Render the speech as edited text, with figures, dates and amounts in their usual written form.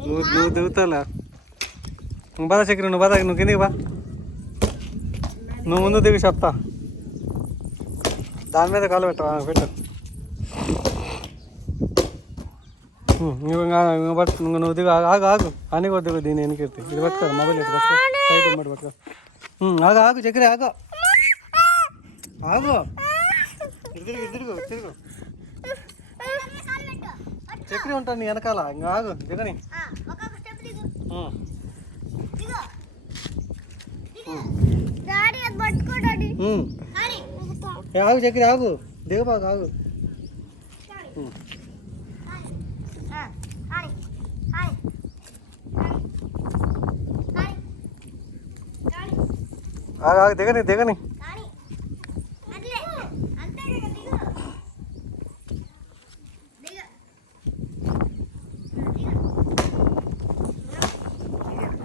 నువ్వు దిగుతాలా నువ్వు బాధ చక్రి నువ్వు బాధ నువ్వు కిందికి బా నువ్వు ముందు దిగి చెప్తా దాని మీద కాలు పెట్టు నువ్వు దిగు ఆగు అని కొద్ది దిగు దీని వెనకెత్తి ఇది పట్టుకో మొబైల్ ఎట్టు పట్టుకో సైడ్ అమ్మటి పట్టుకో ఆగు చక్రి ఆగు తిరుగు చక్రి ఉంటాను నీ వెనకాల ఇంకా ఆగు దిగని ఆగు చక్రి ఆగు దిగబాకు ఆగు ఆగు దిగని